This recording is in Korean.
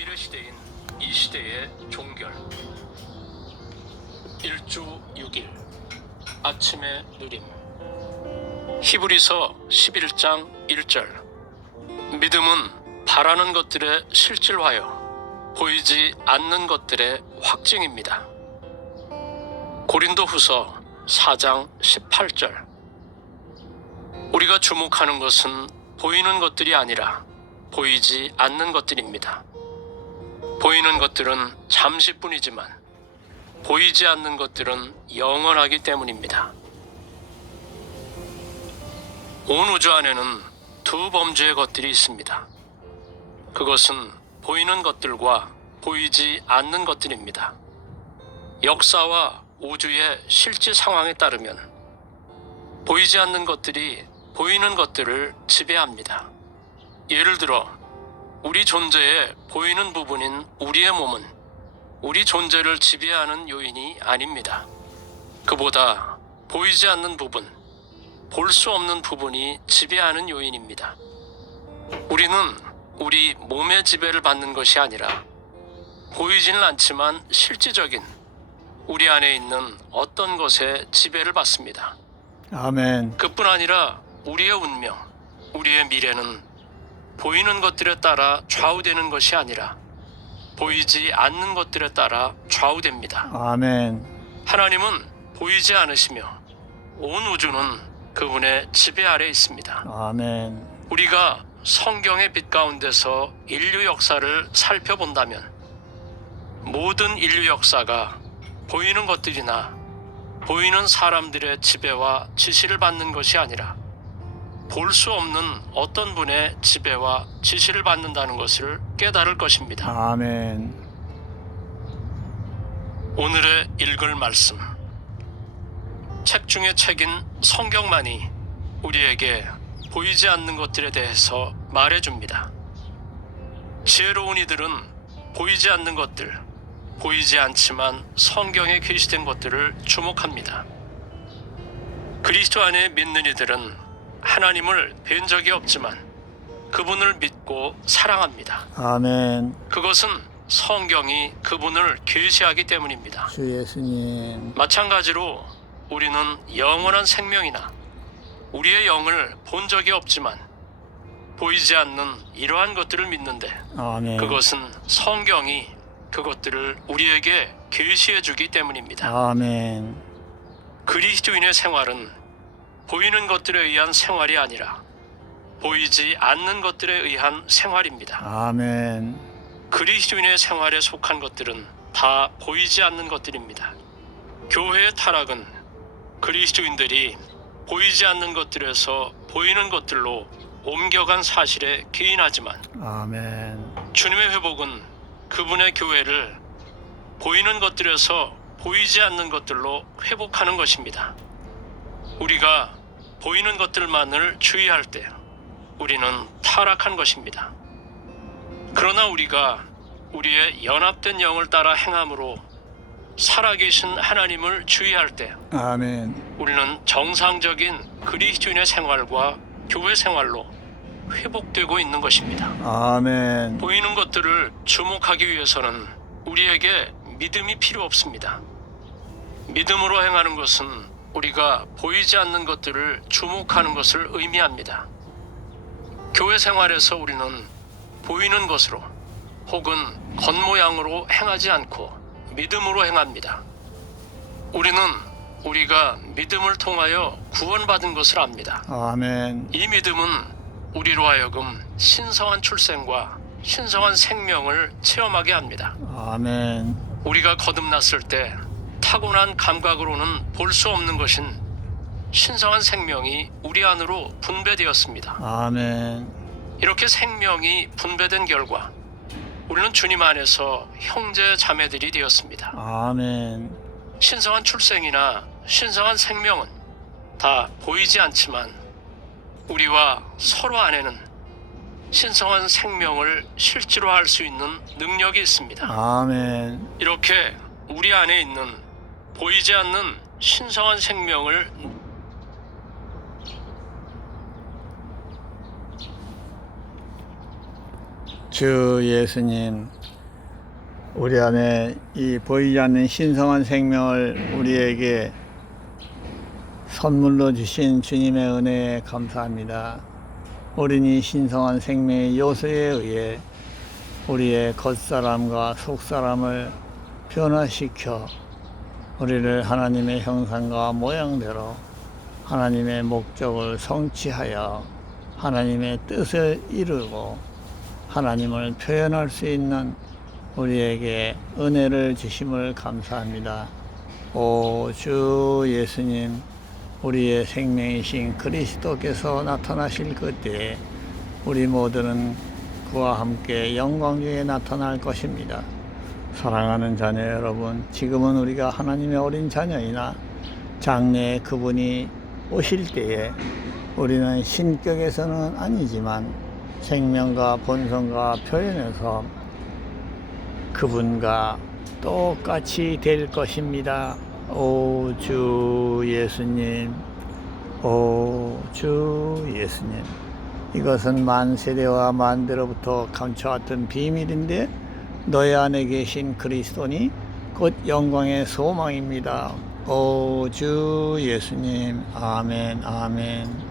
비밀의 시대인 이 시대의 종결. 일주 6일 아침의 누림. 히브리서 11장 1절. 믿음은 바라는 것들의 실질화요 보이지 않는 것들의 확증입니다. 고린도후서 4장 18절. 우리가 주목하는 것은 보이는 것들이 아니라 보이지 않는 것들입니다. 보이는 것들은 잠시뿐이지만 보이지 않는 것들은 영원하기 때문입니다. 온 우주 안에는 두 범주의 것들이 있습니다. 그것은 보이는 것들과 보이지 않는 것들입니다. 역사와 우주의 실제 상황에 따르면 보이지 않는 것들이 보이는 것들을 지배합니다. 예를 들어 우리 존재의 보이는 부분인 우리의 몸은 우리 존재를 지배하는 요인이 아닙니다. 그보다 보이지 않는 부분, 볼 수 없는 부분이 지배하는 요인입니다. 우리는 우리 몸의 지배를 받는 것이 아니라 보이지는 않지만 실질적인 우리 안에 있는 어떤 것에 지배를 받습니다. 아멘. 그뿐 아니라 우리의 운명, 우리의 미래는 보이는 것들에 따라 좌우되는 것이 아니라 보이지 않는 것들에 따라 좌우됩니다. 아멘. 하나님은 보이지 않으시며 온 우주는 그분의 지배 아래 있습니다. 아멘. 우리가 성경의 빛 가운데서 인류 역사를 살펴본다면 모든 인류 역사가 보이는 것들이나 보이는 사람들의 지배와 지시를 받는 것이 아니라 볼 수 없는 어떤 분의 지배와 지시를 받는다는 것을 깨달을 것입니다. 아멘. 오늘의 읽을 말씀. 책 중의 책인 성경만이 우리에게 보이지 않는 것들에 대해서 말해줍니다. 지혜로운 이들은 보이지 않는 것들, 보이지 않지만 성경에 계시된 것들을 주목합니다. 그리스도 안에 믿는 이들은 하나님을 뵌 적이 없지만 그분을 믿고 사랑합니다. 아멘. 그것은 성경이 그분을 계시하기 때문입니다. 주 예수님. 마찬가지로 우리는 영원한 생명이나 우리의 영을 본 적이 없지만 보이지 않는 이러한 것들을 믿는데 아멘. 그것은 성경이 그것들을 우리에게 계시해 주기 때문입니다. 아멘. 그리스도인의 생활은 보이는 것들에 의한 생활이 아니라 보이지 않는 것들에 의한 생활입니다. 아멘. 그리스도인의 생활에 속한 것들은 다 보이지 않는 것들입니다. 교회의 타락은 그리스도인들이 보이지 않는 것들에서 보이는 것들로 옮겨간 사실에 기인하지만 아멘. 주님의 회복은 그분의 교회를 보이는 것들에서 보이지 않는 것들로 회복하는 것입니다. 우리가 보이는 것들만을 주의할 때 우리는 타락한 것입니다. 그러나 우리가 우리의 연합된 영을 따라 행함으로 살아계신 하나님을 주의할 때 아멘. 우리는 정상적인 그리스도인의 생활과 교회 생활로 회복되고 있는 것입니다. 아멘. 보이는 것들을 주목하기 위해서는 우리에게 믿음이 필요 없습니다. 믿음으로 행하는 것은 우리가 보이지 않는 것들을 주목하는 것을 의미합니다. 교회 생활에서 우리는 보이는 것으로 혹은 겉모양으로 행하지 않고 믿음으로 행합니다. 우리는 우리가 믿음을 통하여 구원받은 것을 압니다. 아멘. 이 믿음은 우리로 하여금 신성한 출생과 신성한 생명을 체험하게 합니다. 아멘. 우리가 거듭났을 때 타고난 감각으로는 볼 수 없는 것인 신성한 생명이 우리 안으로 분배되었습니다. 아멘. 이렇게 생명이 분배된 결과 우리는 주님 안에서 형제 자매들이 되었습니다. 아멘. 신성한 출생이나 신성한 생명은 다 보이지 않지만 우리와 서로 안에는 신성한 생명을 실제로 할 수 있는 능력이 있습니다. 아멘. 이렇게 우리 안에 있는 보이지 않는 신성한 생명을 주 예수님. 우리 안에 이 보이지 않는 신성한 생명을 우리에게 선물로 주신 주님의 은혜에 감사합니다. 우리는 이 신성한 생명의 요소에 의해 우리의 겉사람과 속사람을 변화시켜 우리를 하나님의 형상과 모양대로 하나님의 목적을 성취하여 하나님의 뜻을 이루고 하나님을 표현할 수 있는 우리에게 은혜를 주심을 감사합니다. 오 주 예수님, 우리의 생명이신 그리스도께서 나타나실 그때에 우리 모두는 그와 함께 영광 중에 나타날 것입니다. 사랑하는 자녀 여러분, 지금은 우리가 하나님의 어린 자녀이나 장래에 그분이 오실 때에 우리는 신격에서는 아니지만 생명과 본성과 표현에서 그분과 똑같이 될 것입니다. 오 주 예수님, 오 주 예수님, 이것은 만세대와 만대로부터 감춰왔던 비밀인데 너희 안에 계신 그리스도니 곧 영광의 소망입니다. 오 주 예수님, 아멘, 아멘.